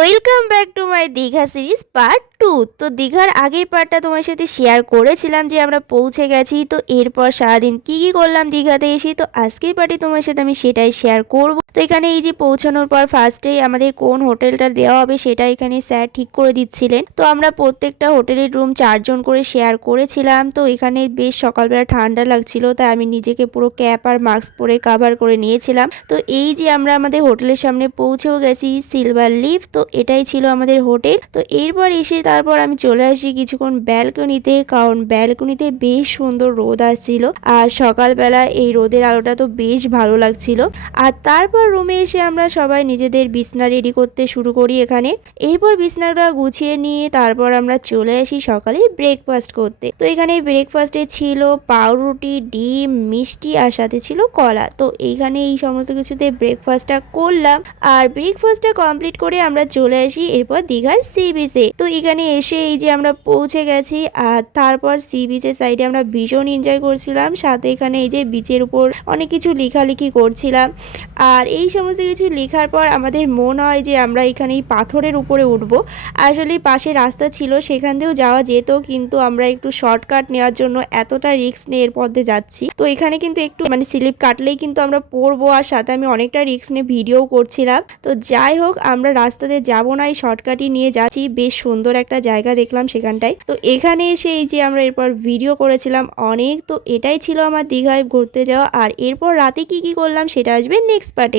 Welcome back to my Digha series part 2। তো দীঘার আগের পার্টটা তোমার সাথে শেয়ার করেছিলাম যে আমরা পৌঁছে গেছি। তো এরপর সারাদিন কি কি করলাম দীঘাতে এসে, তো আজকের পার্টে তোমার সাথে আমি সেটাই শেয়ার করব। তো এখানে এই যে পৌঁছানোর পর ফার্স্টেই আমাদের কোন হোটেলটা দেওয়া হবে সেটা এখানে স্যার ঠিক করে দিচ্ছিলেন। তো আমরা প্রত্যেকটা হোটেলের রুম 4 জন করে শেয়ার করেছিলাম। তো এখানে বেশ সকালবেলা ঠান্ডা লাগছিল, তাই আমি নিজেকে পুরো ক্যাপ আর মাস্ক পরে কাভার করে নিয়েছিলাম। তো এই যে আমরা আমাদের হোটেলের সামনে পৌঁছেও গেছি, সিলভার লিফ। তো এটাই ছিল আমাদের হোটেল। তো এরপর এসে তারপর আমি চলে আসি কিছুক্ষণ ব্যালকনিতে, কারণ ব্যালকনিতে বেশ সুন্দর রোদ আসছিল আর সকালবেলা এই রোদের আলোটা তো বেশ ভালো লাগছিল। আর তারপর রুমে এসে আমরা সবাই নিজেদের বিছনা রেডি করতে শুরু করি এখানে। এরপর বিছনাটা গুছিয়ে নিয়ে তারপর আমরা চলে আসি সকালে ব্রেকফাস্ট করতে। তো এখানে ব্রেকফাস্টে ছিল পাউরুটি, ডিম, মিষ্টি আর সাথে ছিল কলা। তো এইখানে এই সমস্ত কিছুতে ব্রেকফাস্টটা করলাম। আর ব্রেকফাস্টটা কমপ্লিট করে আমরা চলে আসি এরপর দীঘার সি বিচে। তো এখানে এসে এই যে আমরা পৌঁছে গেছি আর তারপর সি বিচের সাইডে আমরা ভীষণ এনজয় করছিলাম। সাথে এখানে এই যে বিচের উপর অনেক কিছু লেখালেখি করছিলাম। আর এই সমস্ত কিছু লেখার পর আমাদের মন হয় যে আমরা এখানে এই পাথরের উপরে উঠবো। আসলে পাশে রাস্তা ছিল, সেখান দিয়েও যাওয়া যেত, কিন্তু আমরা একটু শর্টকাট নেওয়ার জন্য এতটা রিস্ক নিয়ে এর পথে যাচ্ছি। তো এখানে কিন্তু একটু স্লিপ কাটলেই কিন্তু আমরা পড়বো, আর সাথে আমি অনেকটা রিস্ক নিয়ে ভিডিও করছিলাম। তো যাই হোক, আমরা রাস্তাতে যাবো না, এই শর্টকাটই নিয়ে যাচ্ছি। বেশ সুন্দর একটা জায়গা দেখলাম সেখানটায়। তো এখানে এসে এই যে আমরা এরপর ভিডিও করেছিলাম অনেক। তো এটাই ছিল আমার দীঘায় ঘুরতে যাওয়া। আর এরপর রাতে কি কি করলাম সেটা আসবে নেক্সট পার্টে।